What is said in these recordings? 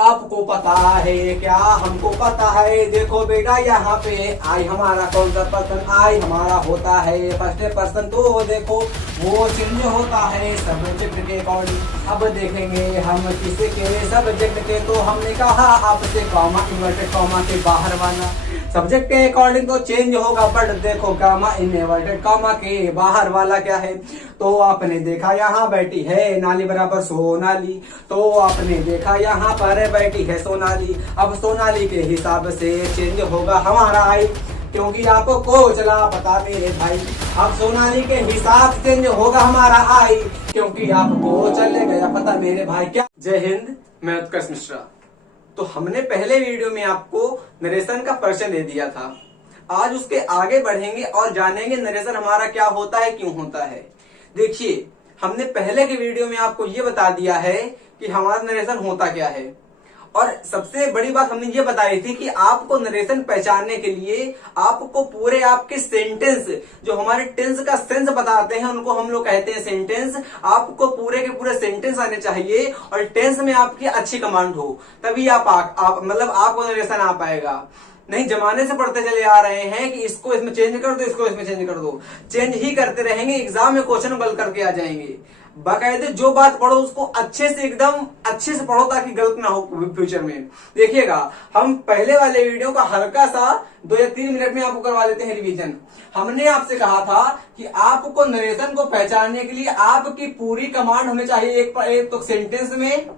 आपको पता है क्या, हमको पता है। देखो बेटा यहाँ पे आई हमारा कौन सा पर्सन, आई हमारा होता है फर्स्ट पर्सन। तो देखो वो चेंज होता है सब्जेक्ट के अकॉर्डिंग। अब देखेंगे हम किसके सब्जेक्ट के। तो हमने कहा आपसे कॉमा इन्वर्टेड कॉमा के बाहर वाला सब्जेक्ट के अकॉर्डिंग तो चेंज होगा, बट देखो गामा इन्वर्टेड कॉमा के बाहर वाला क्या है। तो आपने देखा यहाँ बैठी है नाली बराबर सोनाली, तो आपने देखा यहाँ पर बैठी है सोनाली। अब सोनाली के हिसाब से चेंज होगा हमारा आई, क्योंकि आपको चला पता मेरे भाई। अब सोनाली के हिसाब से चेंज होगा हमारा आई, क्योंकि आपको चले गया पता मेरे भाई। क्या जय हिंद, मैं उत्कर्ष मिश्रा। तो हमने पहले वीडियो में आपको नरेशन का परिचय दे दिया था। आज उसके आगे बढ़ेंगे और जानेंगे नरेशन हमारा क्या होता है, क्यों होता है। देखिए, हमने पहले के वीडियो में आपको ये बता दिया है कि हमारा नरेशन होता क्या है, और सबसे बड़ी बात हमने ये बताई थी कि आपको नरेशन पहचानने के लिए आपको पूरे आपके सेंटेंस, जो हमारे टेंस का सेंस बताते हैं उनको हम लोग कहते हैं सेंटेंस। आपको पूरे के पूरे सेंटेंस आने चाहिए और टेंस में आपकी अच्छी कमांड हो, तभी आप मतलब आपको नरेशन आ पाएगा। नहीं जमाने से पढ़ते चले आ रहे हैं कि इसको इसमें चेंज कर दो, इसको इसमें चेंज कर दो, चेंज ही करते रहेंगे। एग्जाम में क्वेश्चन गलत करके आ जाएंगे। बाकायदे जो बात पढ़ो उसको अच्छे से एकदम अच्छे से पढ़ो ताकि गलत ना हो फ्यूचर में। देखिएगा, हम पहले वाले वीडियो का हल्का सा 2 या 3 मिनट में आपको करवा लेते हैं रिवीजन। हमने आपसे कहा था कि आपको नरेशन को पहचानने के लिए आपकी पूरी कमांड होनी चाहिए, एक तो सेंटेंस में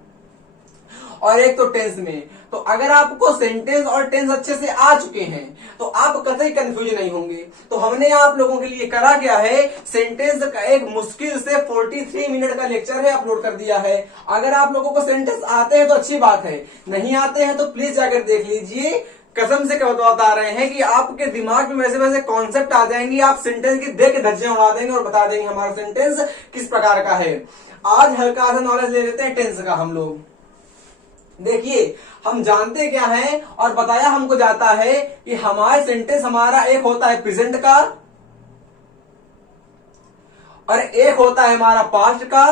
और एक तो टेंस में। तो अगर आपको सेंटेंस और टेंस अच्छे से आ चुके हैं तो आप कतई कंफ्यूज नहीं होंगे। तो हमने आप लोगों के लिए करा क्या है, सेंटेंस का एक मुश्किल से 43 मिनट का लेक्चर है अपलोड कर दिया है। अगर आप लोगों को सेंटेंस आते हैं तो अच्छी बात है, नहीं आते हैं तो प्लीज जाकर देख लीजिए। कसम से बता रहे हैं कि आपके दिमाग में वैसे वैसे कॉन्सेप्ट आ जाएंगे, आप सेंटेंस की देख के धज्जियां उड़ा देंगे और बता देंगे हमारा सेंटेंस किस प्रकार का है। आज हल्का सा नॉलेज ले लेते हैं टेंस का हम लोग। देखिए, हम जानते क्या है और बताया हमको जाता है कि हमारे सेंटेंस हमारा एक होता है प्रेजेंट का और एक होता है हमारा पास्ट का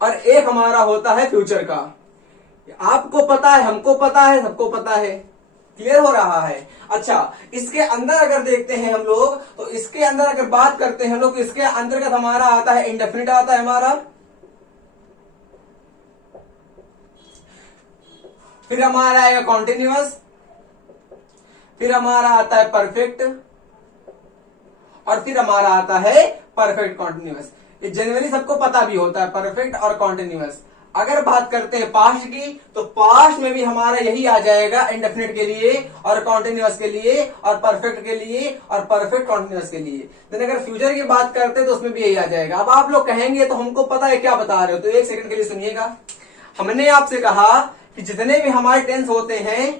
और एक हमारा होता है फ्यूचर का। आपको पता है, हमको पता है, सबको पता है। क्लियर हो रहा है? अच्छा, इसके अंदर अगर देखते हैं हम लोग, तो इसके अंदर अगर बात करते हैं हम लोग, इसके अंतर्गत हमारा आता है इंडेफिनिट आता है हमारा, फिर हमारा आएगा कॉन्टिन्यूअस, फिर हमारा आता है परफेक्ट और फिर हमारा आता है परफेक्ट कॉन्टिन्यूअस। ये जनरली सबको पता भी होता है, परफेक्ट और कॉन्टिन्यूअस। अगर बात करते हैं पास्ट की, तो पास्ट में भी हमारा यही आ जाएगा, इंडेफिनिट के लिए और कॉन्टिन्यूअस के लिए और परफेक्ट के लिए और परफेक्ट कॉन्टिन्यूअस के लिए। देन अगर फ्यूचर की बात करते हैं तो उसमें भी यही आ जाएगा। अब आप लोग कहेंगे तो हमको पता है क्या बता रहे हो, तो 1 सेकंड के लिए सुनिएगा। हमने आपसे कहा कि जितने भी हमारे टेंस होते हैं,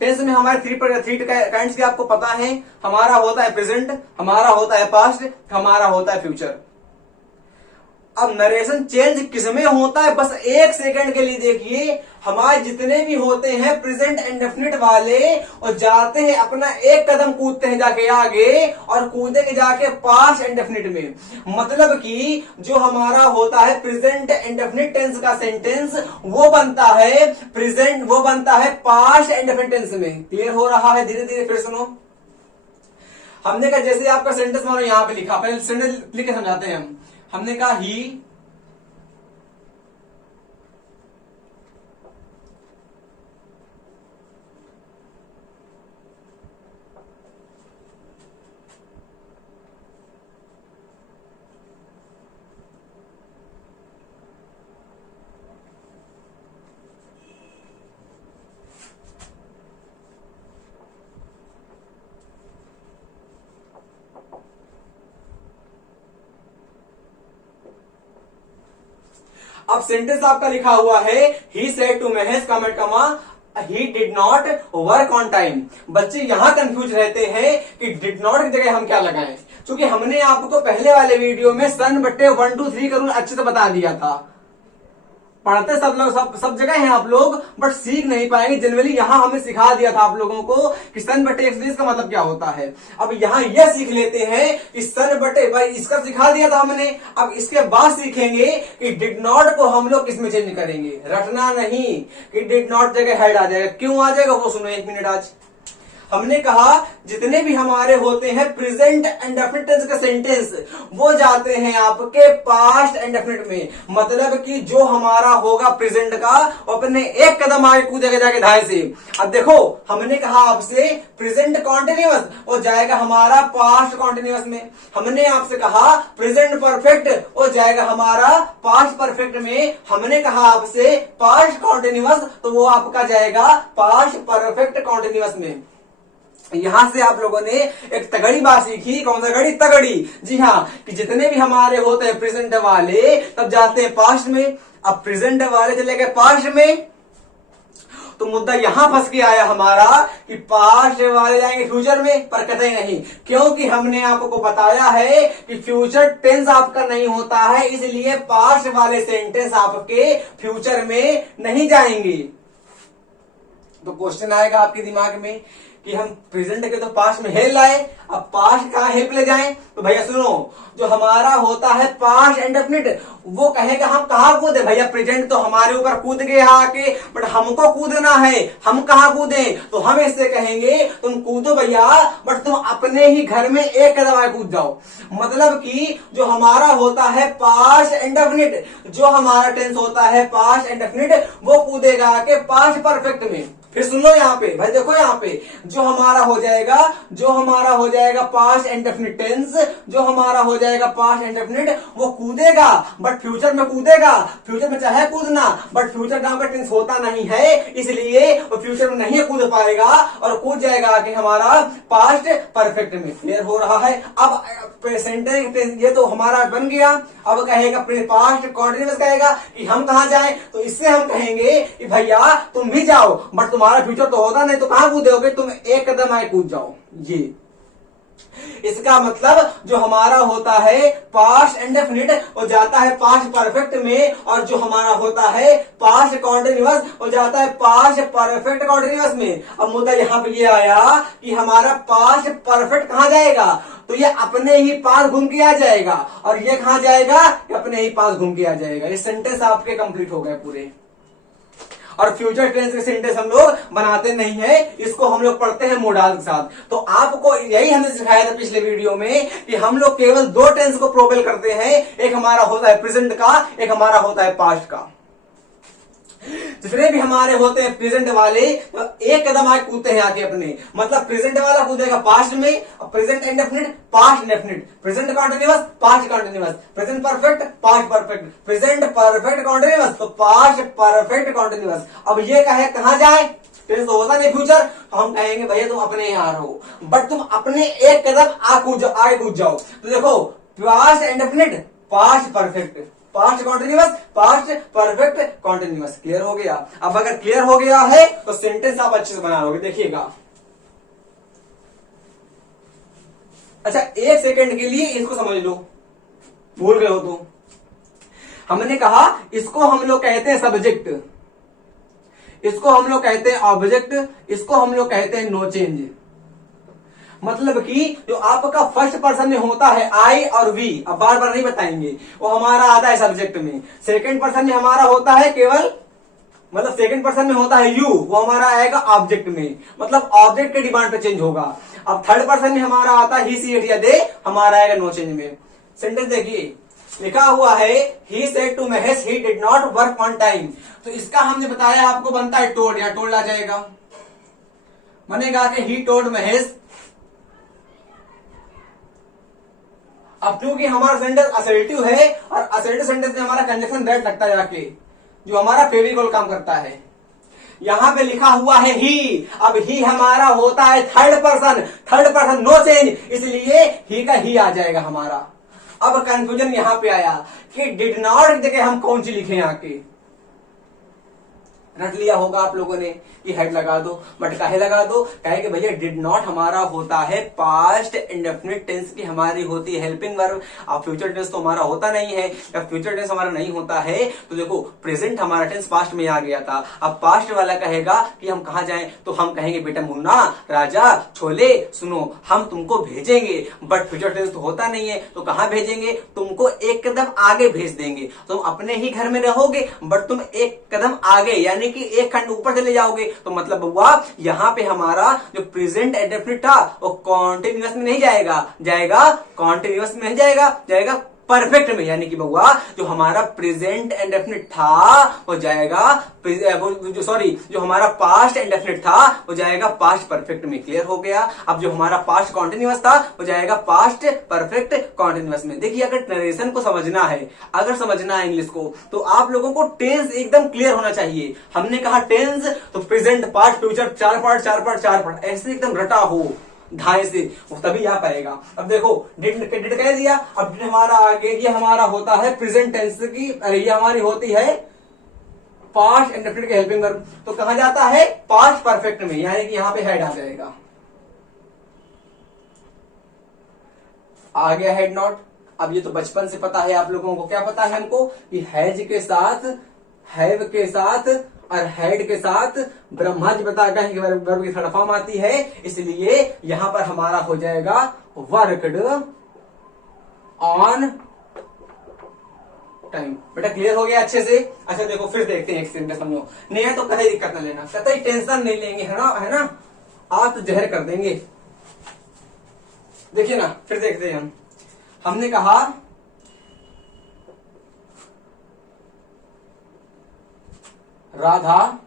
टेंस में हमारे 3 काइंड्स के आपको पता है। हमारा होता है प्रेजेंट, हमारा होता है पास्ट, हमारा होता है फ्यूचर। अब नरेशन चेंज किसमें होता है, बस 1 सेकंड के लिए देखिए। हमारे जितने भी होते हैं प्रेजेंट इंडेफिनिट वाले, और जाते हैं अपना एक कदम कूदते हैं जाके आगे और कूदेंगे जाके पास्ट इंडेफिनिट में। मतलब कि जो हमारा होता है प्रेजेंट इंडेफिनिट टेंस का सेंटेंस, वो बनता है प्रेजेंट, वो बनता है पास्ट इंडेफिनिट टेंस में। क्लियर हो रहा है? धीरे धीरे फिर सुनो। हमने कहा जैसे आपका सेंटेंस मानो यहां पे लिखा, पहले सेंटेंस लिख के समझाते हैं हम। हमने कहा ही अब सेंटेंस आपका लिखा हुआ है he said to Mahesh comment comma he did not work on time. बच्चे यहां कंफ्यूज रहते हैं कि डिड नॉट की जगह हम क्या लगाएं, क्योंकि हमने आपको पहले वाले वीडियो में सन बट्टे 1 2 3 का रूल अच्छे से बता दिया था। पढ़ते सब लोग सब जगह हैं आप लोग, बट सीख नहीं पाएंगे। जनरली यहाँ हमें सिखा दिया था आप लोगों को कि सन बटे x का मतलब क्या होता है। अब यहाँ यह सीख लेते हैं कि सन बटे, भाई इसका सिखा दिया था हमने। अब इसके बाद सीखेंगे कि डिड नॉट को हम लोग किसमें चेंज करेंगे। रटना नहीं कि डिड नॉट जगह हेड आ जाएगा, क्यों आ जाएगा वो सुनो एक मिनट। आज हमने कहा जितने भी हमारे होते हैं प्रेजेंट इंडेफिनिट टेंस के सेंटेंस, वो जाते हैं आपके पास्ट इंडेफिनिट में। मतलब कि जो हमारा होगा प्रेजेंट का, वो अपने एक कदम आगे कूदेगा जाके धाए से। अब देखो हमने कहा आपसे प्रेजेंट कॉन्टिन्यूअस, वो जाएगा हमारा पास्ट कॉन्टिन्यूअस में। हमने आपसे कहा प्रेजेंट परफेक्ट, वो जाएगा हमारा पास्ट परफेक्ट में। हमने कहा आपसे पास्ट कॉन्टिन्यूअस, तो वो आपका जाएगा पास्ट परफेक्ट कॉन्टिन्यूअस में। यहां से आप लोगों ने एक तगड़ी बात सीखी। कौन सा तगड़ी? तगड़ी, जी हाँ, कि जितने भी हमारे होते हैं प्रेजेंट वाले तब जाते हैं पास्ट में। अब प्रेजेंट वाले चले गए पास्ट में, तो मुद्दा यहां फंस के आया हमारा कि पास्ट वाले जाएंगे फ्यूचर में, पर कतई नहीं, क्योंकि हमने आपको बताया है कि फ्यूचर टेंस आपका नहीं होता है, इसलिए पास्ट वाले सेंटेंस आपके फ्यूचर में नहीं जाएंगे। तो क्वेश्चन आएगा आपके दिमाग में कि हम प्रेजेंट के तो पास्ट में हेल्प लाए, अब पास्ट कहां हेल्प ले जाएं। तो भैया सुनो, जो हमारा होता है पास्ट इंडेफिनिट, वो कहेगा हम कहां कूदे। भैया प्रेजेंट तो हमारे ऊपर कूद गए आके, बट हमको कूदना है, हम कहां कूदे। तो हम इससे कहेंगे तुम कूदो भैया, बट तुम अपने ही घर में एक कदम आगे कूद जाओ। मतलब कि जो हमारा होता है पास्ट इंडेफिनिट, जो हमारा टेंस होता है पास्ट इंडेफिनिट, वो कूदेगा आके पास्ट परफेक्ट में। फिर सुन लो यहाँ पे, भाई देखो यहाँ पे जो हमारा हो जाएगा पास्ट इंडेफिनिट टेंस, जो हमारा हो जाएगा पास्ट इंडेफिनिट, वो कूदेगा बट फ्यूचर में कूदेगा। फ्यूचर में चाहे कूदना, बट फ्यूचर नाम का टेंस होता नहीं है, इसलिए वो फ्यूचर में नहीं कूद पाएगा और कूद जाएगा कि हमारा पास्ट परफेक्ट में। क्लियर हो रहा है? अब सेंटेंस ये तो हमारा बन गया। अब कहेगा पास्ट कॉन्टिन्यूअस, कहेगा कि हम कहां जाएं। तो इससे हम कहेंगे कि भैया तुम भी जाओ, बट तुम्हारा फ्यूचर तो होता नहीं, तो कहां कूदोगे, तुम एक कदम आगे कूद जाओ। ये इसका मतलब जो हमारा होता है पास्ट इंडेफिनिट, वो जाता है पास्ट परफेक्ट में, और जो हमारा होता है पास्ट कॉन्टिन्यूअस, वो जाता है पास्ट परफेक्ट कॉन्टिन्यूअस में। अब मुद्दा यहाँ पे ये आया कि हमारा पास्ट परफेक्ट कहां जाएगा, तो ये अपने ही पास घूम के आ जाएगा, और ये कहां जाएगा, ये अपने ही पास घूम के आ जाएगा। ये सेंटेंस आपके कंप्लीट हो गए पूरे। और फ्यूचर टेंस के सेंटेंस हम लोग बनाते नहीं है, इसको हम लोग पढ़ते हैं मोडाल के साथ। तो आपको यही हमने सिखाया था पिछले वीडियो में कि हम लोग केवल दो टेंस को प्रोबेल करते हैं, एक हमारा होता है प्रेजेंट का, एक हमारा होता है पास्ट का। जितने भी हमारे होते हैं प्रेजेंट वाले, एक कदम आगे कूदते हैं आके अपने। मतलब प्रेजेंट वाला कूदेगा पास्ट में, present indefinite past indefinite, present continuous past continuous, present perfect past perfect, present perfect continuous तो पास्ट परफेक्ट कॉन्टिन्यूअस। अब ये कहे कहां जाए, टेंस तो होता नहीं फ्यूचर, तो हम कहेंगे भैया तुम अपने यहाँ रहो, बट तुम अपने एक कदम आगे कूद जाओ। तो देखो past indefinite past perfect, past continuous past perfect continuous. Clear हो गया? अब अगर क्लियर हो गया है तो सेंटेंस आप अच्छे से बना लोगे। देखिएगा, अच्छा एक सेकंड के लिए इसको समझ लो, भूल गए हो तो। हमने कहा इसको हम लोग कहते हैं सब्जेक्ट, इसको हम लोग कहते हैं ऑब्जेक्ट, इसको हम लोग कहते हैं नो चेंज। मतलब कि जो आपका फर्स्ट पर्सन में होता है आई और वी, अब बार बार नहीं बताएंगे, वो हमारा आता है सब्जेक्ट में। सेकंड पर्सन में हमारा होता है केवल, मतलब सेकंड पर्सन में होता है यू, वो हमारा आएगा ऑब्जेक्ट में, मतलब ऑब्जेक्ट के डिमांड पे चेंज होगा। अब थर्ड पर्सन में हमारा आता है ही सी इट या दे, हमारा आएगा नो चेंज में। सेंटेंस देखिए लिखा हुआ है he said to Mahesh he did not work on time, तो इसका हमने बताया आपको बनता है टोल्ड, या टोल्ड आ जाएगा, बनेगा कि ही टोल्ड महेश। अब क्योंकि हमारा सेंटेंस असर्टिव है, और असर्टिव सेंटेंस में हमारा कंजक्शन दैट लगता है जाके, जो हमारा फेविकोल काम करता है। यहां पे लिखा हुआ है ही, अब ही हमारा होता है थर्ड पर्सन नो चेंज, इसलिए ही का ही आ जाएगा हमारा। अब कंफ्यूजन यहां पे आया कि डिड नॉट की जगह हम कौन सी लिखे यहाँ के, रट लिया होगा आप लोगों ने कि हेड लगा दो, बट काहे लगा दो, कहे कि भैया डिड नॉट हमारा होता है पास्ट इंडेफिनिट टेंस की हमारी होती है हेल्पिंग वर्ब। अब फ्यूचर टेंस तो हमारा होता नहीं है। जब फ्यूचर टेंस हमारा नहीं होता है तो देखो प्रेजेंट हमारा टेंस पास्ट में आ गया था। अब पास्ट वाला कहेगा कि हम कहाँ जाएं, तो हम कहेंगे बेटा मुन्ना राजा छोले सुनो हम तुमको भेजेंगे, बट फ्यूचर टेंस तो होता नहीं है तो कहाँ भेजेंगे, तुमको एक कदम आगे भेज देंगे। तुम अपने ही घर में रहोगे बट तुम एक कदम आगे यानी कि एक खंड ऊपर चले जाओगे। तो मतलब हुआ यहाँ पे हमारा जो प्रेजेंट इंडेफिनिट था वो कॉन्टिन्यूअस में नहीं जाएगा, जाएगा कॉन्टिन्यूअस में नहीं जाएगा, जाएगा परफेक्ट में। यानी कि बउआ जो हमारा प्रेजेंट इंडेफिनिट था वो जाएगा जो हमारा पास्ट इंडेफिनिट था वो जाएगा पास्ट परफेक्ट में। क्लियर हो गया। अब जो हमारा पास्ट कॉन्टिन्यूअस था वो जाएगा पास्ट परफेक्ट कॉन्टिन्यूअस में। देखिए अगर नरेशन को समझना है, अगर समझना है इंग्लिश को, तो आप लोगों को टेंस एकदम क्लियर होना चाहिए। हमने कहा टेंस तो प्रेजेंट पास्ट फ्यूचर चार पार्ट ऐसे एकदम रटा हो ढाई से, वो तभी आ पाएगा। अब देखो डिड कह दिया, अब डिड हमारा आगे ये हमारा होता है प्रेजेंट टेंस की, अरे ये हमारी होती है पास्ट इंडेफिनिट की हेल्पिंग वर्ब, तो कहां जाता है पास्ट परफेक्ट में, यानी कि यहां पे हेड आ जाएगा। आ गया हेड नॉट। अब ये तो बचपन से पता है आप लोगों को, क्या पता है हमको कि हैज के साथ, हैव के साथ और हेड के साथ ब्रह्मा जी बता गए वर्ब की थर्ड फॉर्म आती है, इसलिए यहां पर हमारा हो जाएगा वर्कड ऑन टाइम। बेटा क्लियर हो गया अच्छे से। अच्छा देखो फिर देखते हैं एक सेकंड समझो, नहीं है तो कहीं दिक्कत ना लेना, कतई टेंशन नहीं लेंगे, है ना आप तो जहर कर देंगे। देखिए ना फिर देखते हैं हमने कहा राधा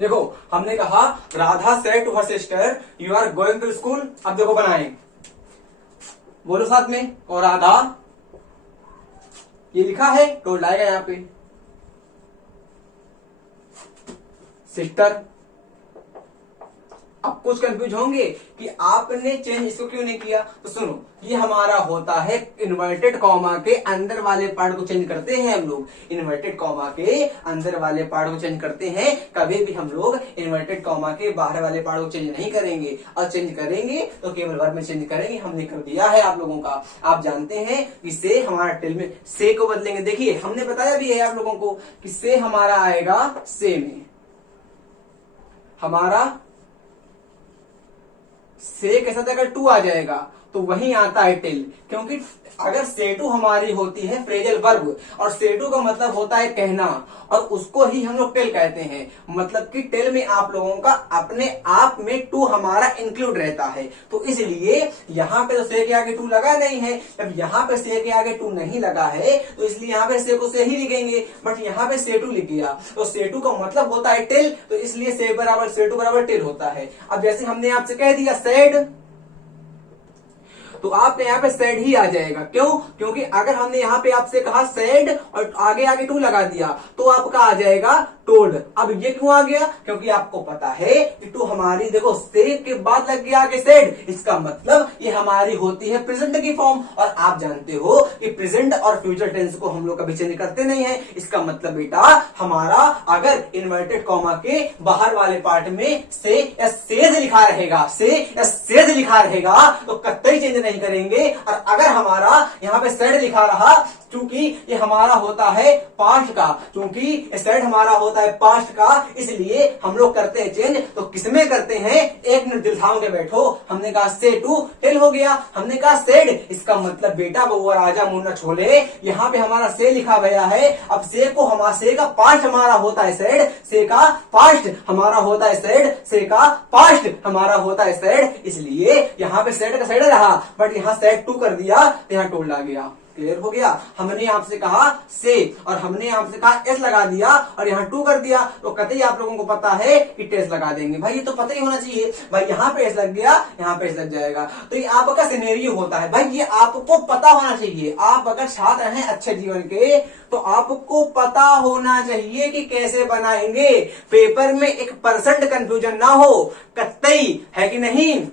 देखो हमने कहा Radha said to her sister you are going to school. अब देखो बनाए, बोलो साथ में, और राधा ये लिखा है टोल्ड आएगा यहां पे सिस्टर। अब कुछ कंफ्यूज होंगे कि आपने चेंज इसको क्यों नहीं किया, तो सुनो ये हमारा होता है इन्वर्टेड कॉमा के अंदर वाले पार्ट को चेंज करते हैं हम लोग, इन्वर्टेड कॉमा के अंदर वाले पार्ट को चेंज करते हैं। कभी भी हम लोग इन्वर्टेड कॉमा के बाहर वाले पार्ट को चेंज नहीं करेंगे, और चेंज करेंगे तो केवल वर्ब में चेंज करेंगे। हमने कर दिया है आप लोगों का, आप जानते हैं कि से हमारा टेल में से को बदलेंगे। देखिए हमने बताया भी है आप लोगों को कि से हमारा आएगा से में, हमारा से के साथ अगर टू आ जाएगा तो वहीं आता है टेल, क्योंकि अगर सेटू हमारी होती है फ्रेजल वर्ब, और सेटू का मतलब होता है कहना, और उसको ही हम लोग टेल कहते हैं। मतलब कि टेल में आप लोगों का अपने आप में टू हमारा इंक्लूड रहता है, तो इसलिए यहाँ पे तो से के आगे टू लगा नहीं है। जब यहाँ पे से के आगे टू नहीं लगा है तो इसलिए यहाँ पे से को से ही लिखेंगे, बट यहाँ पे सेटू लिख गया तो सेटू का मतलब होता है टेल, तो इसलिए से बराबर सेटू बराबर टेल होता है। अब जैसे हमने आपसे कह दिया सेड, तो आपने यहाँ पे सेड ही आ जाएगा। क्यों? क्योंकि अगर हमने यहाँ पे आपसे कहा सेड और आगे आगे टू लगा दिया तो आपका आ जाएगा टोल्ड। अब ये क्यों आ गया? क्योंकि आपको पता है कि टू हमारी देखो से के बाद लग गया आगे सेड, इसका मतलब ये हमारी होती है प्रेजेंट की फॉर्म, और आप जानते हो कि प्रेजेंट और फ्यूचर टेंस को हम लोग कभी चेंज करते नहीं है। इसका मतलब बेटा हमारा अगर इन्वर्टेड कॉमा के बाहर वाले पार्ट में से या सेज लिखा रहेगा, से या सेज लिखा रहेगा तो कतई चेंज नहीं करेंगे। और अगर हमारा यहाँ पे सेड लिखा रहा, चूंकि ये हमारा होता है पास्ट का, चूंकि सेड हमारा होता है पास्ट का, इसलिए हम लोग करते हैं चेंज। तो किसमें करते हैं? एक मिनट दिल थाम के बैठो। हमने कहा से टू टेल हो गया, हमने कहा सेड, इसका मतलब बेटा बउआ राजा मुन्ना छोले, यहाँ पे हमारा से लिखा गया है। अब से को हमारा से का पास्ट हमारा होता है सेड, से का पास्ट हमारा होता है सेड, से का पास्ट हमारा होता है सेड, इसलिए यहाँ पे सेड का सेड रहा, बट यहाँ सेड टू कर दिया तो यहाँ टोल्ड आ गया। क्लियर हो गया। हमने आपसे कहा से और हमने आपसे कहा एस लगा दिया और यहाँ टू कर दिया, तो कतई आप लोगों को पता है कि टेस्ट लगा देंगे। भाई ये तो पता ही होना चाहिए, भाई यहाँ पे एस लग गया, यहाँ पे एस लग जाएगा। तो ये आपका सिनेरियो होता है, भाई ये आपको पता होना चाहिए। आप अगर छात्र हैं अच्छे जीवन के तो आपको पता होना चाहिए कि कैसे बनाएंगे, पेपर में 1% कंफ्यूजन ना हो, कतई, है कि नहीं।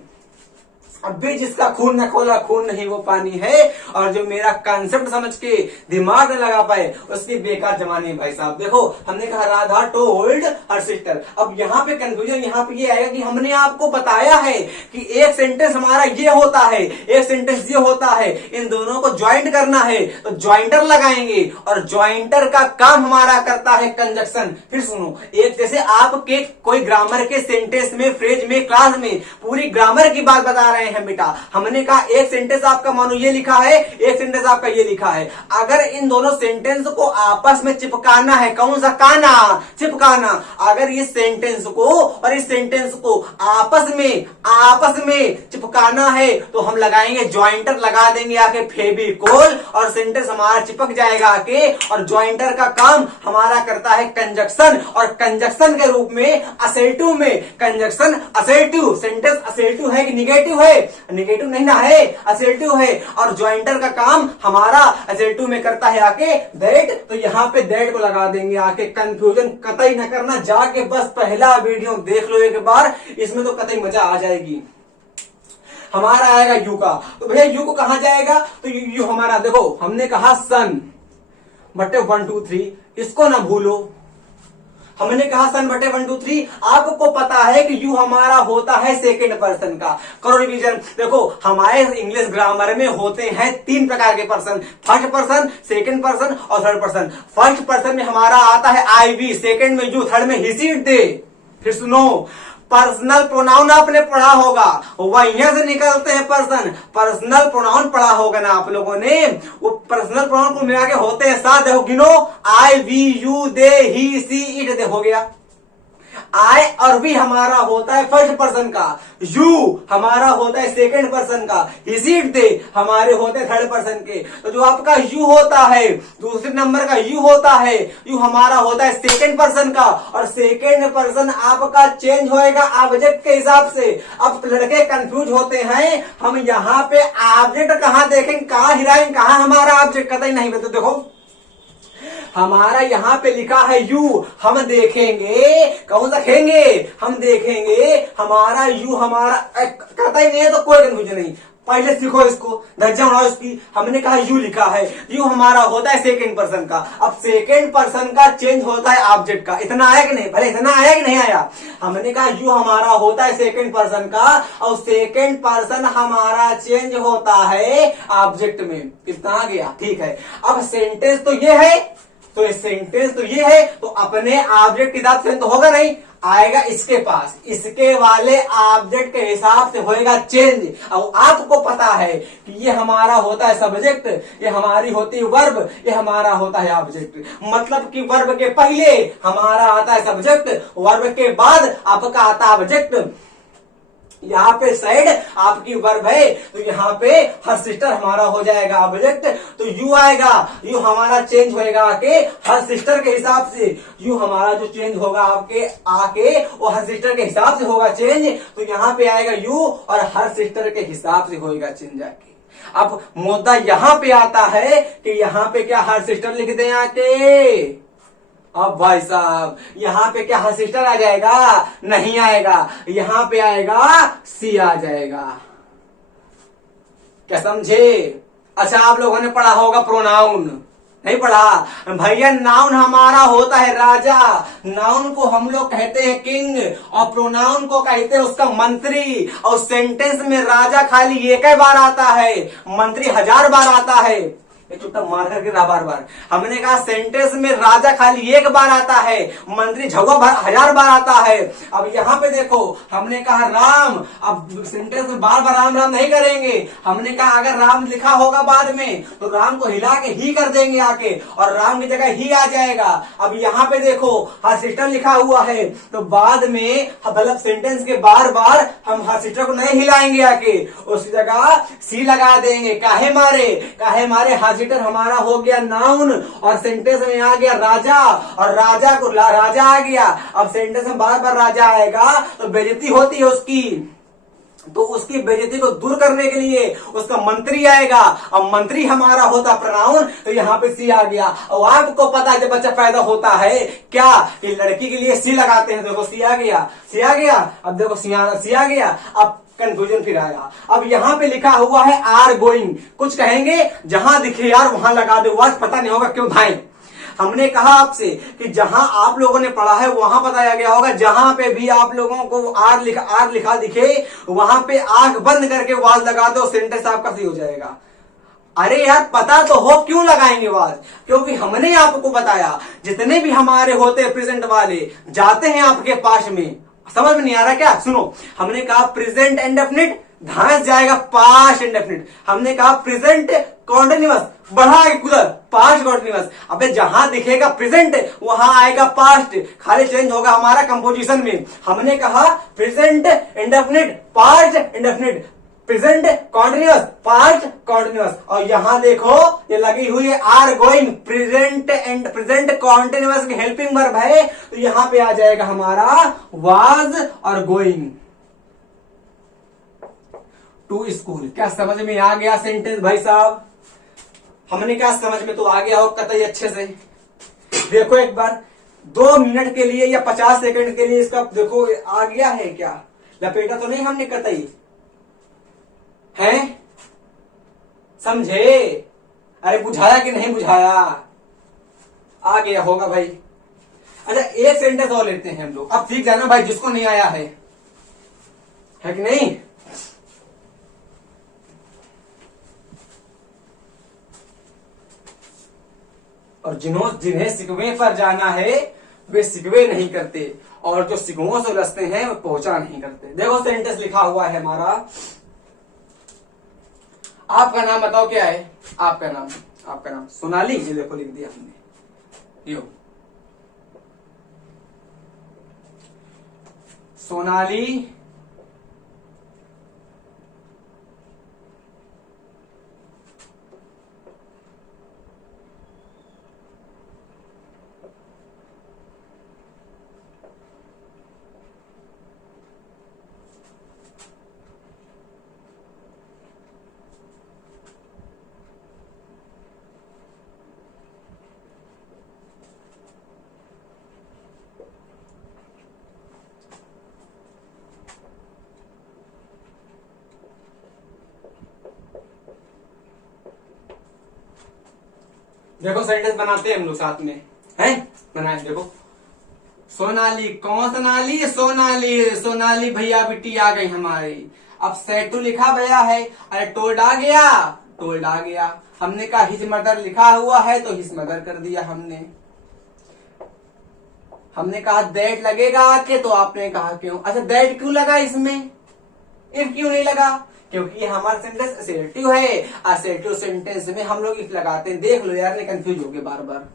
अब भी जिसका खून न खोला खून नहीं वो पानी है, और जो मेरा कॉन्सेप्ट समझ के दिमाग न लगा पाए उसकी बेकार जमानी है। भाई साहब देखो, हमने कहा राधा टोल्ड हर सिस्टर। अब यहाँ पे कंफ्यूजन यहाँ पे ये आएगा कि हमने आपको बताया है कि एक सेंटेंस हमारा ये होता है, एक सेंटेंस ये होता है, इन दोनों को ज्वाइंट करना है तो ज्वाइंटर लगाएंगे, और ज्वाइंटर का काम हमारा करता है कंजक्शन। फिर सुनो, एक जैसे आपके कोई ग्रामर के सेंटेंस में, फ्रेज में, क्लास में पूरी ग्रामर की बात बता रहे हैं बेटा, हमने कहा एक सेंटेंस आपका मानो ये लिखा है, एक सेंटेंस आपका ये लिखा है, अगर इन दोनों सेंटेंस को आपस में चिपकाना है, कौन सा काना, चिपकाना, अगर इस सेंटेंस को और इस सेंटेंस को आपस में चिपकाना है तो हम लगाएंगे ज्वाइंटर, लगा देंगे आके फेविकोल और सेंटेंस हमारा चिपक जाएगा आके। और ज्वाइंटर का काम हमारा करता है कंजक्शन, और कंजक्शन के रूप में असेटिव में कंजक्शन असेटिव, सेंटेंस असेटिव है कि निगेटिव है, निगेटिव नहीं ना है, असेटिव है, और ज्वाइंटर का काम हमारा असेटिव में करता है आके दैट। तो यहाँ पे दैट को लगा देंगे आके। कंफ्यूजन कतई न करना, जाके बस पहला वीडियो देख लो एक बार, इसमें तो कतई मजा आ जाएगी। हमारा आएगा यू का, तो भैया यू को कहां जाएगा, तो यू हमारा देखो, हमने कहा सन बटे 1 2 3, इसको ना भूलो, हमने कहा सन बटे 1 2 3। आपको पता है कि यू हमारा होता है सेकंड पर्सन का। करो रिवीजन। देखो हमारे इंग्लिश ग्रामर में होते हैं 3 प्रकार के person, first person, second person और थर्ड पर्सन। फर्स्ट पर्सन में हमारा आता है आई वी, सेकंड में यू, थर्ड में ही सी दे। फिर सुनो, पर्सनल प्रोनाउन आपने पढ़ा होगा, वहीं से निकलते हैं पर्सन। पर्सनल प्रोनाउन पढ़ा होगा ना आप लोगों ने, वो पर्सनल प्रोनाउन को मिला के होते हैं 7, देखो गिनो, I we you they he she it they, हो गया। आई और वी हमारा होता है फर्स्ट पर्सन का, यू हमारा होता है सेकंड पर्सन का, हिसीट दे हमारे होते हैं थर्ड पर्सन के। तो जो आपका यू होता है, दूसरे नंबर का यू होता है, यू हमारा होता है सेकंड पर्सन का, और सेकंड पर्सन आपका चेंज होएगा ऑब्जेक्ट के हिसाब से। अब लड़के कंफ्यूज होते हैं, हम यहाँ पे ऑब्जेक्ट कहाँ देखेंगे, कहाँ हीरोइन, कहाँ हमारा ऑब्जेक्ट, कतई नहीं। तो देखो हमारा यहाँ पे लिखा है यू, हम देखेंगे, कौन सा देखेंगे, हम देखेंगे हमारा यू, हमारा कतई नहीं है तो कोई कंफ्यूजन नहीं। पहले सीखो इसको, धज्जा उड़ाओ इसकी। हमने कहा यू लिखा है, यू हमारा होता है सेकंड पर्सन का। अब सेकंड पर्सन का चेंज होता है ऑब्जेक्ट का। इतना आया कि नहीं, भले इतना आया कि नहीं आया। हमने कहा यू हमारा होता है सेकंड पर्सन का, और सेकंड पर्सन हमारा चेंज होता है ऑब्जेक्ट में। कितना आ गया, ठीक है। अब सेंटेंस तो ये है, तो सेंटेंस तो ये है, तो अपने ऑब्जेक्ट के हिसाब से तो होगा नहीं, आएगा इसके पास, इसके वाले ऑब्जेक्ट के हिसाब से होएगा चेंज। अब आपको पता है कि ये हमारा होता है सब्जेक्ट, ये हमारी होती है वर्ब, ये हमारा होता है ऑब्जेक्ट। मतलब कि वर्ब के पहले हमारा आता है सब्जेक्ट, वर्ब के बाद आपका आता है ऑब्जेक्ट। यहाँ पे साइड आपकी वर्ब है, तो यहाँ पे हर सिस्टर हमारा हो जाएगा ऑब्जेक्ट। तो यू आएगा, यू हमारा चेंज होएगा आके हर सिस्टर के हिसाब से। यू हमारा जो चेंज होगा आपके आके वो हर सिस्टर के हिसाब से होगा चेंज। तो यहाँ पे आएगा यू और हर सिस्टर के हिसाब से होएगा चेंज आके। अब मुद्दा यहाँ पे आता है कि यहाँ पे क्या हर सिस्टर लिख दें आके। अब भाई साहब यहाँ पे क्या हर सिस्टर आ जाएगा, नहीं आएगा, यहाँ पे आएगा सी आ जाएगा। क्या समझे? अच्छा आप लोगों ने पढ़ा होगा प्रोनाउन, नहीं पढ़ा भैया? नाउन हमारा होता है राजा, नाउन को हम लोग कहते हैं किंग, और प्रोनाउन को कहते हैं उसका मंत्री। और सेंटेंस में राजा खाली एक ही बार आता है, मंत्री 1000 बार आता है। चुट्टा मार करके रहा बार बार। हमने कहा सेंटेंस में राजा खाली एक बार आता है, मंत्री 1000 बार आता है। अब यहाँ पे देखो हमने कहा राम, अब सेंटेंस में बार बार राम राम नहीं करेंगे। हमने कहा अगर राम लिखा होगा बाद में तो राम को हिला के ही कर देंगे आके, और राम की जगह ही आ जाएगा। अब यहाँ पे देखो हर सिस्टर लिखा हुआ है, तो बाद में मतलब सेंटेंस के बार बार हम हर सिस्टर को नहीं हिलाएंगे आके, उसकी जगह सी लगा देंगे। काहे मारे हाजिटर हमारा हो गया नाउन और सेंटेंस में आ गया राजा, और राजा को राजा आ गया। अब सेंटेंस में बार बार राजा आएगा तो बेइज्जती होती है उसकी, तो उसकी बेइज्जती को दूर करने के लिए उसका मंत्री आएगा। अब मंत्री हमारा होता प्रोनाउन, तो यहाँ पे सी आ गया। और आपको पता है जब बच्चा पैदा होता है क्या कि लड़की के लिए सी लगाते हैं, देखो सी आ गया। अब देखो सी आ गया। अब कंफ्यूजन फिर आया। अब यहाँ पे लिखा हुआ है आर गोइंग, कुछ कहेंगे जहां दिखे यार वहां लगा दो, आज पता नहीं होगा क्यों धाएं। हमने कहा आपसे कि जहां आप लोगों ने पढ़ा है वहां बताया गया होगा, जहां पे भी आप लोगों को आर लिखा दिखे वहां पे आंख बंद करके वाज लगा दो, सेंटेंस आपका सही हो जाएगा। अरे यार पता तो हो क्यों लगाएंगे वाज, क्योंकि हमने आपको बताया जितने भी हमारे होते प्रेजेंट वाले जाते हैं आपके पास में। समझ में नहीं आ रहा क्या? सुनो, हमने कहा प्रेजेंट इंडेफिनिट धांस जाएगा पास्ट इंडेफिनिट। हमने कहा प्रेजेंट कॉन्टिन्यूअस बढ़ा के कुदर पास्ट कॉन्टिन्यूअस। अबे जहां दिखेगा प्रेजेंट वहां आएगा पास्ट, खाली चेंज होगा हमारा कंपोजिशन में। हमने कहा present indefinite past indefinite, present continuous past continuous. और यहां देखो ये लगी हुई है आर गोइंग, प्रेजेंट कॉन्टिन्यूअस की हेल्पिंग वर्ब है, तो यहां पे आ जाएगा हमारा वाज और गोइंग टू स्कूल। क्या समझ में आ गया सेंटेंस भाई साहब? हमने क्या समझ में तो आ गया हो कतई अच्छे से। देखो एक बार 2 मिनट के लिए या 50 सेकंड के लिए इसका देखो आ गया है क्या, लपेटा तो नहीं हमने कतई है? समझे? अरे बुझाया कि नहीं बुझाया? आ गया होगा भाई। अच्छा एक सेंटेंस और लेते हैं हम लोग, अब सीख जाना भाई जिसको नहीं आया है कि नहीं। और जिन्हें सिकवे पर जाना है वे सिकवे नहीं करते, और जो सिकवों से रस्ते हैं वे पहुंचा नहीं करते। देखो सेंटेंस लिखा हुआ है हमारा, आपका नाम बताओ क्या है? आपका नाम सोनाली, ये देखो लिख दिया हमने, यो सोनाली देखो सेंटेंस बनाते हैं हम लोग साथ में, हैं? बनाए देखो। सोनाली, कौन सोनाली? सोनाली भैया बिट्टी आ गई हमारी। अब सेटू लिखा गया है, अरे टोल्ड आ गया। हमने कहा हिज मदर लिखा हुआ है तो हिज मदर कर दिया हमने कहा दैट लगेगा आके, तो आपने कहा क्यों? अच्छा दैट क्यों लगा इसमें, इफ क्यों नहीं लगा? क्योंकि ये हमारा सेंटेंस असर्टिव है। असर्टिव सेंटेंस में हम लोग इफ लगाते हैं। देख लो यार, नहीं कंफ्यूज हो गए बार बार।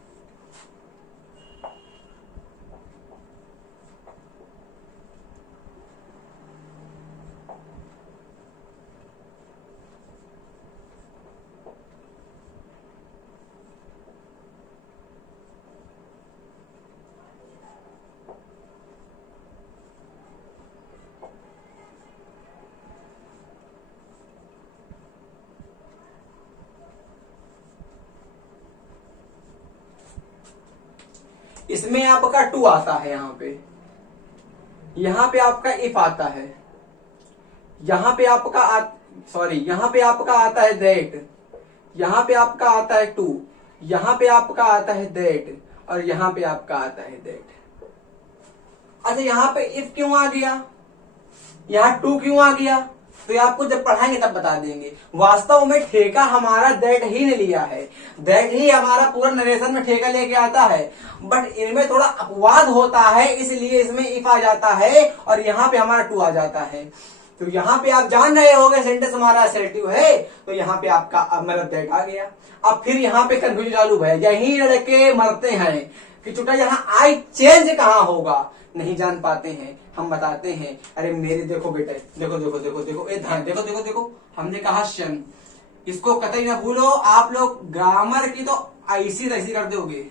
इसमें आपका टू आता है, यहाँ पे आपका इफ आता है, यहाँ पे आपका आता है दैट, यहाँ पे आपका आता है टू, यहाँ पे आपका आता है दैट, और यहाँ पे आपका आता है दैट। अच्छा यहाँ पे इफ क्यों आ गया, यहाँ टू क्यों आ गया? तो ये आपको जब पढ़ाएंगे तब बता देंगे। वास्तव में ठेका हमारा दैट ही ने लिया है, दैट ही हमारा पूरा नरेशन में ठेका लेके आता है, बट इनमें थोड़ा अपवाद होता है, इसलिए इसमें इफ आ जाता है और यहाँ पे हमारा टू आ जाता है। तो यहाँ पे आप जान रहे होंगे सेंटेंस हमारा असर्टिव है, तो यहाँ पे आपका मतलब दैट आ गया। अब फिर यहाँ पे कंफ्यूजन चालू है, यही लड़के मरते हैं, कि चुटा यहाँ आई चेंज कहाँ होगा, नहीं जान पाते हैं। हम बताते हैं, अरे मेरे देखो बेटे, देखो देखो देखो देखो ए ध्यान, देखो देखो देखो, हमने कहा शन, इसको कतई ना भूलो। आप लोग ग्रामर की तो ऐसी तैसी कर दोगे।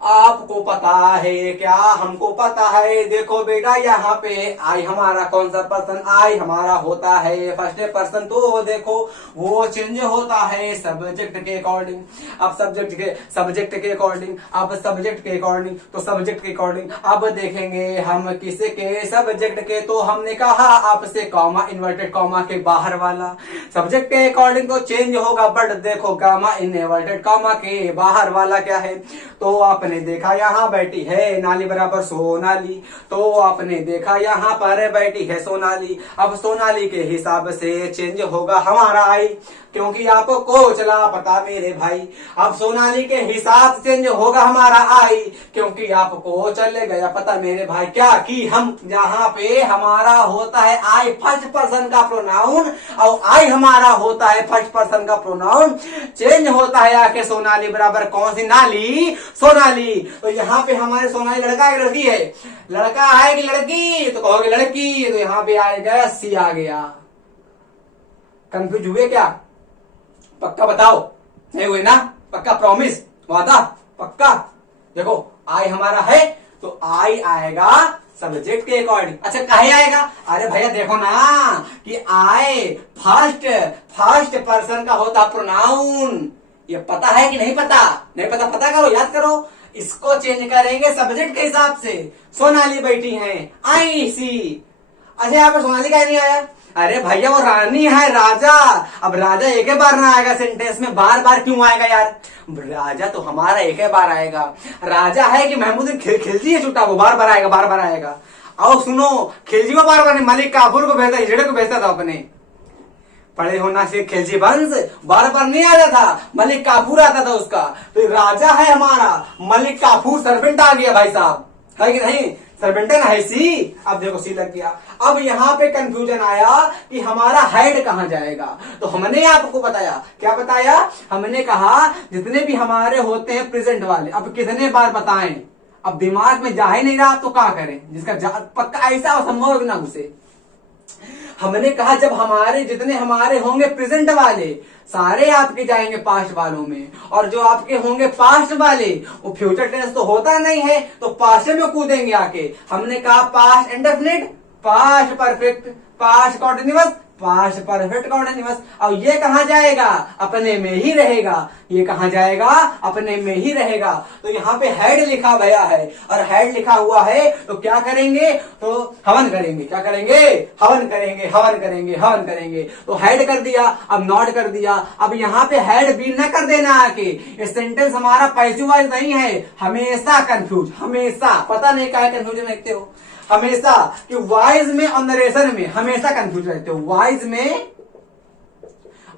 आपको पता है क्या, हमको पता है। देखो बेटा यहाँ पे आई हमारा कौन सा पर्सन, आई हमारा होता है फर्स्ट पर्सन, तो देखो वो चेंज होता है सब्जेक्ट के अकॉर्डिंग। अब सब्जेक्ट के अकॉर्डिंग, अब सब्जेक्ट के अकॉर्डिंग, तो सब्जेक्ट के अकॉर्डिंग अब देखेंगे हम किसे के, सब्जेक्ट के। तो हमने कहा आपसे कॉमा, इन्वर्टेड कॉमा के बाहर वाला। सब्जेक्ट के अकॉर्डिंग तो चेंज होगा, बट देखो गामा इन्वर्टेड कॉमा के बाहर वाला क्या है। तो आपने देखा यहाँ बैठी है नाली बराबर सोनाली, तो आपने देखा यहाँ पर बैठी है सोनाली। अब सोनाली के हिसाब से चेंज होगा हमारा आई, क्योंकि आपको चला पता मेरे भाई। अब सोनाली के हिसाब से चेंज होगा हमारा आई, क्योंकि आपको चले गया पता मेरे भाई। क्या कि हम यहाँ पे हमारा होता है आई फर्स्ट पर्सन का प्रोनाउन, और आई हमारा होता है फर्स्ट पर्सन का प्रोनाउन। चेंज होता है आके सोनाली बराबर कौन सी नाली, सोनाली। तो यहाँ पे हमारे सोनाली लड़का है लड़की है, लड़का है कि लड़की, तो कहोगे लड़की, तो यहाँ पे आएगा सी आ गया। कंफ्यूज हुए क्या, पक्का बताओ, नहीं हुए ना, पक्का प्रॉमिस, वादा पक्का। देखो आई हमारा है तो आई आएगा सब्जेक्ट के अकॉर्डिंग। अच्छा काहे आएगा, अरे भैया देखो ना कि आई फर्स्ट पर्सन का होता प्रोनाउन। ये पता है कि नहीं पता, नहीं पता पता करो, याद करो। इसको चेंज करेंगे सब्जेक्ट के हिसाब से। सोनाली बैठी है आई सी। अच्छा यहाँ पर सोनाली का नहीं आया, अरे भैया वो रानी है राजा। अब राजा एक ही बार ना आएगा सेंटेंस में, बार बार क्यों आएगा यार। राजा तो हमारा एक ही बार आएगा। राजा है कि महमूद खिलजी है छुट्टा, वो बार बार आएगा, बार बार आएगा। और सुनो खिलजी को बार बार नहीं, मलिक काफूर को भेजता, हिजड़े को भेजता था अपने। पढ़े होना से खिलजी वंश बार बार नहीं आता था, मलिक काफूर आता था उसका। तो राजा है हमारा, मलिक काफूर सर्वेंट आ गया भाई साहब, है कि नहीं, सर्वेंट है सी। अब देखो सी लग गया। अब यहाँ पे कंफ्यूजन आया कि हमारा हेड कहाँ जाएगा। तो हमने आपको बताया, क्या बताया, हमने कहा जितने भी हमारे होते हैं प्रेजेंट वाले, अब कितने बार बताएं, अब दिमाग में जा ही नहीं रहा तो क्या करें, जिसका पक्का ऐसा संभव ना घुसे। हमने कहा जब हमारे जितने हमारे होंगे प्रेजेंट वाले, सारे आपके जाएंगे पास्ट वालों में, और जो आपके होंगे पास्ट वाले वो फ्यूचर टेंस तो होता नहीं है, तो पास्ट में कूदेंगे आके। हमने कहा past indefinite, past perfect, past continuous, past perfect continuous. अब ये कहाँ जाएगा, अपने में ही रहेगा। ये कहाँ जाएगा, अपने में ही रहेगा। तो यहाँ पे हेड लिखा गया है, और हेड लिखा हुआ है तो क्या करेंगे, तो हवन करेंगे। क्या करेंगे, हवन करेंगे, हवन करेंगे, हवन करेंगे। तो हेड कर दिया, अब नॉट कर दिया। अब यहाँ पे हेड भी न कर देना आके। ये सेंटेंस हमारा पैसिव वॉइस नहीं है, हमेशा कंफ्यूज, हमेशा पता नहीं क्या कंफ्यूजन रखते हो, हमेशा कि वॉइस में और नरेशन में हमेशा कंफ्यूज रहते हो। वॉइस में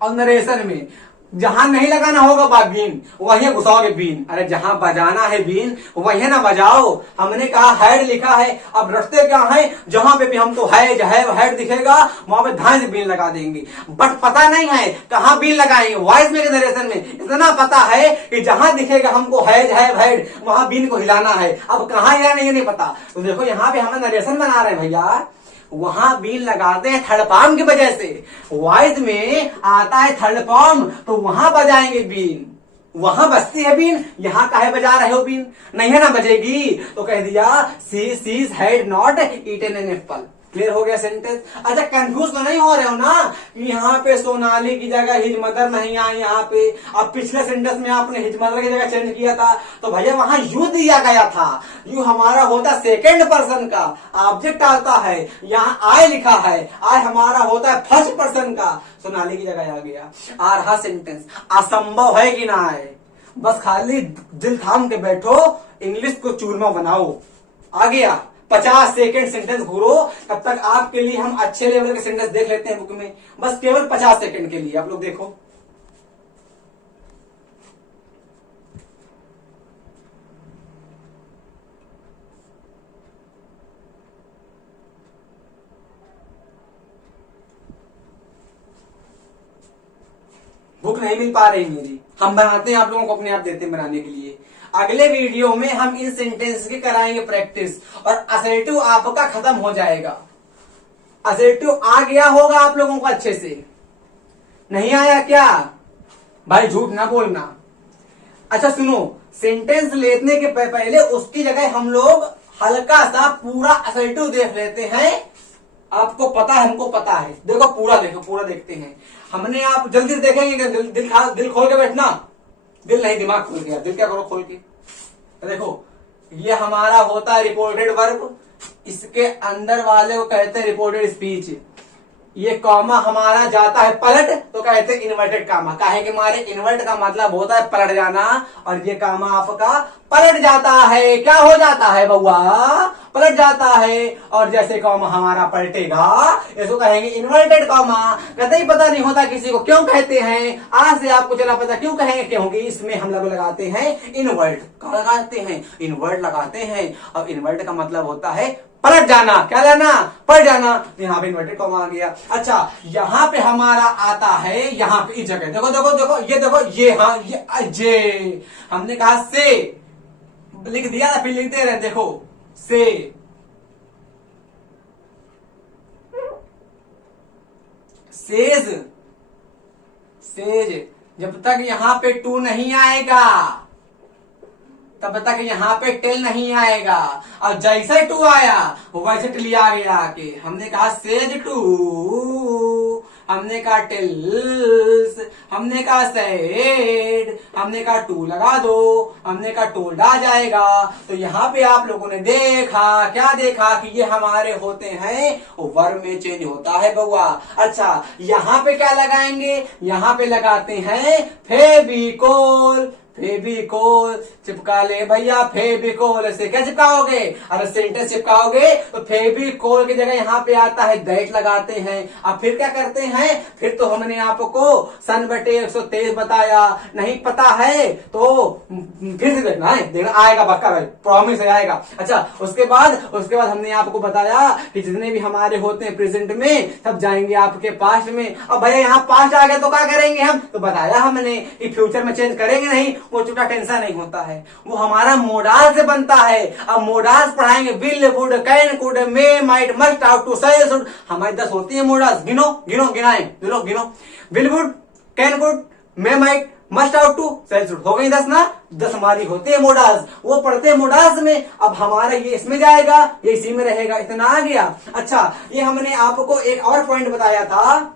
और नरेशन में जहां नहीं लगाना होगा बीन, वहीं घुसाओगे बीन। अरे जहां बजाना है बीन वहीं ना बजाओ। हमने कहा हेड लिखा है, अब रखते क्या है, जहां पे भी हमको हेड दिखेगा वहां पे ध्यान से बीन लगा देंगे। बट पता नहीं है कहाँ बीन लगाएंगे, वॉइस में नरेशन में इतना पता है कि जहां दिखेगा हमको हेड वहां बीन को हिलाना है। अब कहाँ हिलाना ये नहीं पता। तो देखो यहाँ पे हम नरेशन बना रहे हैं भैया, वहां बीन लगाते हैं थर्ड फॉर्म की वजह से। वॉइस में आता है थर्ड फॉर्म तो वहां बजाएंगे बीन, वहां बजती है बीन। यहां काहे बजा रहे हो बीन, नहीं है ना बजेगी। तो कह दिया she had not eaten an apple. Clear हो गया सेंटेंस। अच्छा कंफ्यूज तो नहीं हो रहे हो ना कि यहाँ पे सोनाली की जगह हिज मदर नहीं आई यहाँ पे। अब पिछले सेंटेंस में आपने हिज मदर की जगह चेंज किया था, तो भैया वहां यू दिया गया था। यू हमारा होता सेकेंड पर्सन का, ऑब्जेक्ट आता है, यहाँ आई लिखा है, आई हमारा होता है फर्स्ट पर्सन का, सोनाली की जगह आ गया। आ रहा सेंटेंस असंभव है कि ना है, बस खाली दिल थाम के बैठो, इंग्लिश को चूरमा बनाओ। आ गया 50 सेकेंड सेंटेंस घूरो, तब तक आपके लिए हम अच्छे लेवल के सेंटेंस देख लेते हैं बुक में, बस केवल 50 सेकेंड के लिए। आप लोग देखो बुक बुक नहीं मिल पा रही मेरी, हम बनाते हैं, आप लोगों को अपने आप देते हैं बनाने के लिए। अगले वीडियो में हम इन सेंटेंस की कराएंगे प्रैक्टिस, और असर्टिव आपका खत्म हो जाएगा। असर्टिव आ गया होगा आप लोगों को अच्छे से, नहीं आया क्या भाई? झूठ ना बोलना। अच्छा सुनो, सेंटेंस लेने के पहले उसकी जगह हम लोग हल्का सा पूरा असर्टिव देख लेते हैं। आपको पता है, हमको पता है, देखो पूरा देखो, पूरा देखते हैं हमने। आप जल्दी देखेंगे, दिल खोल के बैठना, दिल नहीं दिमाग खोल के, दिल क्या करो खोल के। तो देखो ये हमारा होता है रिपोर्टेड वर्ब, इसके अंदर वाले को कहते हैं रिपोर्टेड स्पीच। ये कॉमा हमारा जाता है पलट, तो कहते हैं इन्वर्टेड कामा। काहे कि हमारे इन्वर्ट का मतलब होता है पलट जाना, और ये कामा आपका पलट जाता है। क्या हो जाता है बउआ? पलट जाता है। और जैसे कॉमा हमारा पलटेगा, इसको कहेंगे इन्वर्टेड कॉमा। कतई पता नहीं होता किसी को क्यों कहते हैं, आज से आपको चला पता क्यों कहेंगे, क्योंकि इसमें हम लोग लगाते हैं इनवर्ट। क्या लगाते हैं? इनवर्ट लगाते हैं। और इनवर्ट का मतलब होता है पलट जाना। क्या जाना? पलट जाना। यहाँ पे इन्वर्टेड कॉमा आ गया। अच्छा, यहाँ पे हमारा आता है, यहाँ पे इस जगह देखो देखो देखो, ये देखो, ये हाँ ये जे हमने कहा से लिख दिया ना, फिर लिखते रहे। देखो से, सेज, सेज। जब तक यहां पे टू नहीं आएगा तब तक यहां पे टेल नहीं आएगा, और जैसे टू आया वैसे टिल आ गया आके। हमने कहा सेज टू, हमने कहा टिल्स, हमने कहा सेड, हमने कहा टू लगा दो, हमने कहा टोल्ड आ जाएगा। तो यहाँ पे आप लोगों ने देखा, क्या देखा कि ये हमारे होते हैं वर्ब में चेंज होता है बउआ। अच्छा, यहाँ पे क्या लगाएंगे? यहाँ पे लगाते हैं फेविकोल। फेविकोल चिपका ले भैया, फेविकोल से क्या चिपकाओगे? अरे सेंटेंस चिपकाओगे तो फेविकोल की जगह यहाँ पे आता है दैट लगाते हैं। अब फिर क्या करते हैं? फिर तो हमने आपको सन बटे 123 बताया, नहीं पता है तो फिर से देखना है, देखना आएगा पक्का भाई, प्रॉमिस है आएगा। अच्छा, उसके बाद हमने आपको बताया कि जितने भी हमारे होते हैं प्रेजेंट में सब जाएंगे आपके पास्ट में। अब भैया यहाँ पास्ट आ गया तो क्या करेंगे हम? तो बताया हमने कि फ्यूचर में चेंज करेंगे नहीं, वो छोटा टेंशन नहीं होता है, वो हमारा मोडाल से बनता है। अब मोडाल पढ़ाएंगे, will, would, can, could, may, might, must, ought to, shall, should. हमारी 10 होती है मोडाल्स। गिनो गिनो गिनाए, गिनो। Will, would, can, could, may, might, must, ought to, shall, should. हो गई 10 ना? 10 हमारी होती है मोडाल्स, वो पढ़ते हैं मोडाल्स में। अब हमारा ये इसमें जाएगा, ये इसी में रहेगा। इतना आ गया। अच्छा, ये हमने आपको एक और पॉइंट बताया था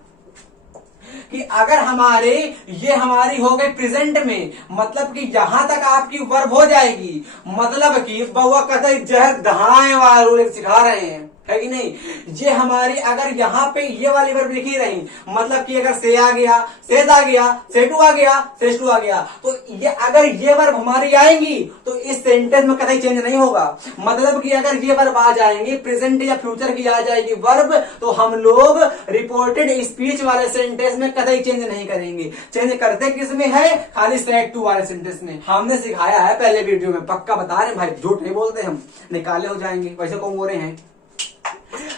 कि अगर ये हमारी हो गई प्रेजेंट में, मतलब कि यहां तक आपकी वर्ब हो जाएगी, मतलब कि बउआ कतई जहर दहाए वाला रूल सिखा रहे हैं, है कि नहीं? ये हमारी अगर यहाँ पे ये वाली वर्ब लिखी रही, मतलब कि अगर से आ गया, सेज आ गया, सेटू आ गया, सेस्टू आ गया, तो ये अगर ये वर्ब हमारी आएंगी तो इस सेंटेंस में कतई चेंज नहीं होगा। मतलब कि अगर ये वर्ब आ जाएंगी, प्रेजेंट या फ्यूचर की आ जाएगी वर्ब, तो हम लोग रिपोर्टेड स्पीच वाले सेंटेंस में कतई चेंज नहीं करेंगे। चेंज करते किस में है? खाली सेट टू वाले सेंटेंस में। हमने सिखाया है पहले वीडियो में, पक्का बता रहे भाई, झूठ नहीं बोलते हम, निकाले हो जाएंगे, वैसे कौन बोल रहे हैं।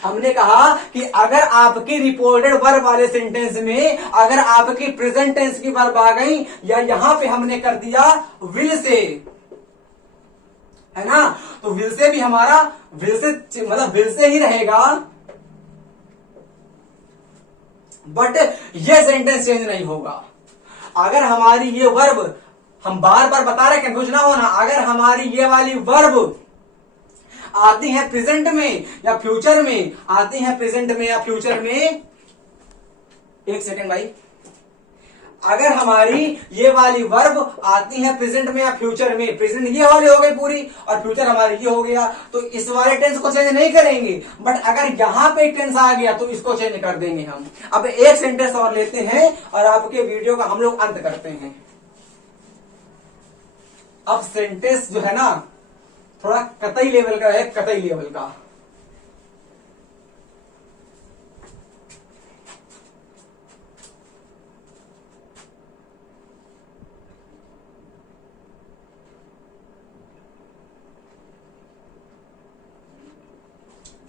हमने कहा कि अगर आपकी रिपोर्टेड वर्ब वाले सेंटेंस में अगर आपकी प्रेजेंट टेंस की वर्ब आ गई, या यहां पे हमने कर दिया विल से, है ना, तो विल से भी हमारा विल से मतलब विल से ही रहेगा, बट ये सेंटेंस चेंज नहीं होगा। अगर हमारी ये वर्ब, हम बार बार बता रहे, कंफ्यूज ना होना, अगर हमारी ये वाली वर्ब आती है प्रेजेंट में या फ्यूचर में, आती है प्रेजेंट में या फ्यूचर में, एक सेकेंड भाई, अगर हमारी ये वाली वर्ब आती है प्रेजेंट में या फ्यूचर में, प्रेजेंट ये वाली हो गई पूरी और फ्यूचर हमारी ये हो गया, तो इस वाले टेंस को चेंज नहीं करेंगे। बट अगर यहां पे एक टेंस आ गया तो इसको चेंज कर देंगे हम। अब एक सेंटेंस और लेते हैं और आपके वीडियो का हम लोग अंत करते हैं। अब सेंटेंस जो है ना थोड़ा कतई लेवल का है, कतई लेवल का।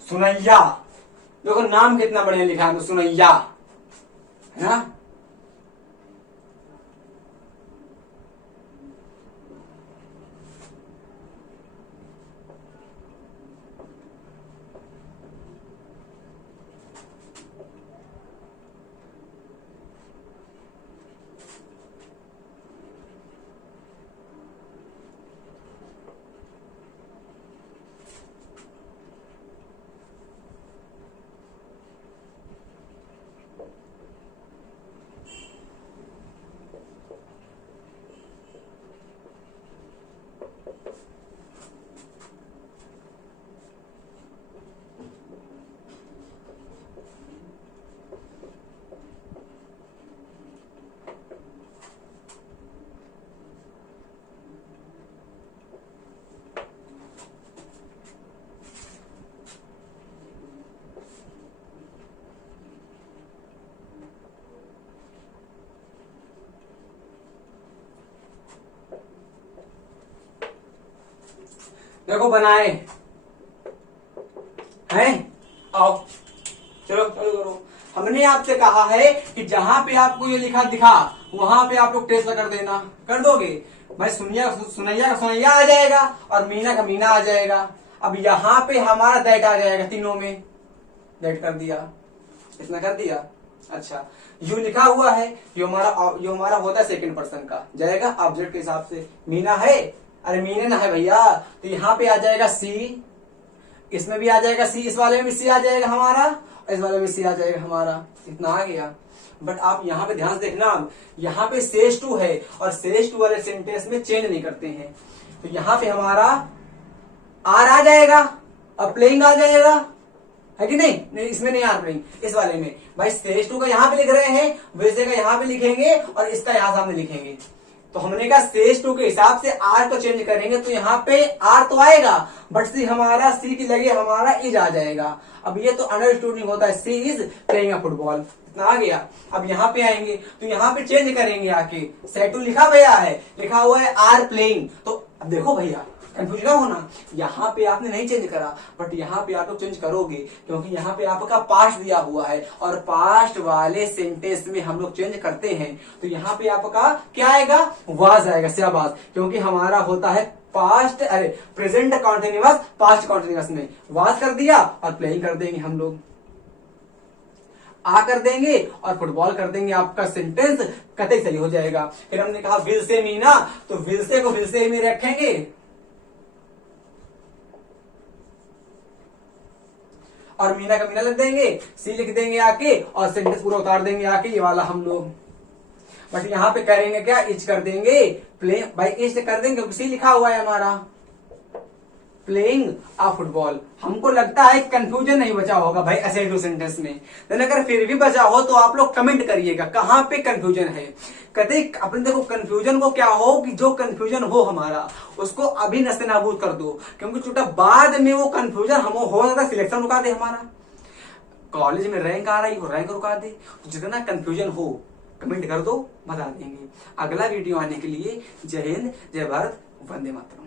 सुनैया, देखो नाम कितना बढ़िया लिखा है, तो सुनैया है ना। देखो बनाए हैं, आओ चलो चालू करो। हमने आपसे कहा है कि जहां पे आपको ये लिखा दिखा वहां पे आप लोग टेस्ट कर देना, कर दोगे भाई। सुनैया का सुनैया आ जाएगा और मीना का मीना आ जाएगा। अब यहाँ पे हमारा दैट आ जाएगा, तीनों में दैट कर दिया, इतना कर दिया। अच्छा यू लिखा हुआ है, यो हमारा होता है सेकंड पर्सन का, जाएगा ऑब्जेक्ट के हिसाब से। मीना है, अरे मीने ना है भैया, तो यहाँ पे आ जाएगा सी, इसमें भी आ जाएगा सी, इस वाले में भी सी आ जाएगा हमारा, इस वाले में सी आ जाएगा हमारा। इतना आ गया। बट आप यहाँ पे ध्यान से देखना, यहाँ पे सेज टू है और सेज टू वाले सेंटेंस में चेंज नहीं करते हैं। तो यहाँ पे हमारा आर आ जाएगा और प्लेइंग आ जाएगा, है कि नहीं? नहीं इसमें नहीं आर प्लेइंग, इस वाले में भाई सेज टू का यहाँ पे लिख रहे हैं, वैसे का यहाँ पे लिखेंगे और इसका यहाँ सामने लिखेंगे। तो हमने कहा सेज टू के हिसाब से आर को चेंज करेंगे, तो यहाँ पे आर तो आएगा बट सी हमारा सी की जगह हमारा इज आ जाएगा। अब ये तो अंडरस्टूडिंग होता है, सी इज प्लेइंग अ फुटबॉल, इतना आ गया। अब यहाँ पे आएंगे तो यहाँ पे चेंज करेंगे, आके सेट टू लिखा भैया है, लिखा हुआ है आर प्लेइंग। तो अब देखो भैया कंफ्यूज ना होना, यहाँ पे आपने नहीं चेंज करा बट यहाँ पे आप लोग चेंज करोगे, क्योंकि यहाँ पे आपका पास्ट दिया हुआ है और पास्ट वाले सेंटेंस में हम लोग चेंज करते हैं। तो यहाँ पे आपका क्या आएगा? वाज आएगा, शाबाश, क्योंकि हमारा होता है पास्ट, अरे प्रेजेंट कॉन्टिन्यूअस, पास्ट कॉन्टिन्यूअस में वाज कर दिया और प्लेइंग कर देंगे हम लोग, आ कर देंगे और फुटबॉल कर देंगे, आपका सेंटेंस कतई सही हो जाएगा। फिर हमने कहा विल से मीना, तो विल से को विल से में रखेंगे और मीना का मीना लिख देंगे, सी लिख देंगे आके और सेंटेंस पूरा उतार देंगे आके, ये वाला हम लोग। बट यहाँ पे करेंगे क्या? इज कर देंगे, प्ले भाई इज कर देंगे क्योंकि सी लिखा हुआ है हमारा, प्लेइंग आ फुटबॉल। हमको लगता है कंफ्यूजन नहीं बचा होगा भाई ऐसे दो सेंटेंस में, लेकिन अगर फिर भी बचा हो तो आप लोग कमेंट करिएगा कहां पे कंफ्यूजन है। कहते अपने देखो कंफ्यूजन को क्या हो कि जो कंफ्यूजन हो हमारा उसको अभी नस्तेनाबूद कर दो, क्योंकि छोटा बाद में वो कंफ्यूजन हम हो जाता, सिलेक्शन रुका दे हमारा, कॉलेज में रैंक आ रही हो रैंक रुका दे। तो जितना कंफ्यूजन हो कमेंट कर दो, बता देंगे। अगला वीडियो आने के लिए जय हिंद, जय भारत, वंदे मातरम।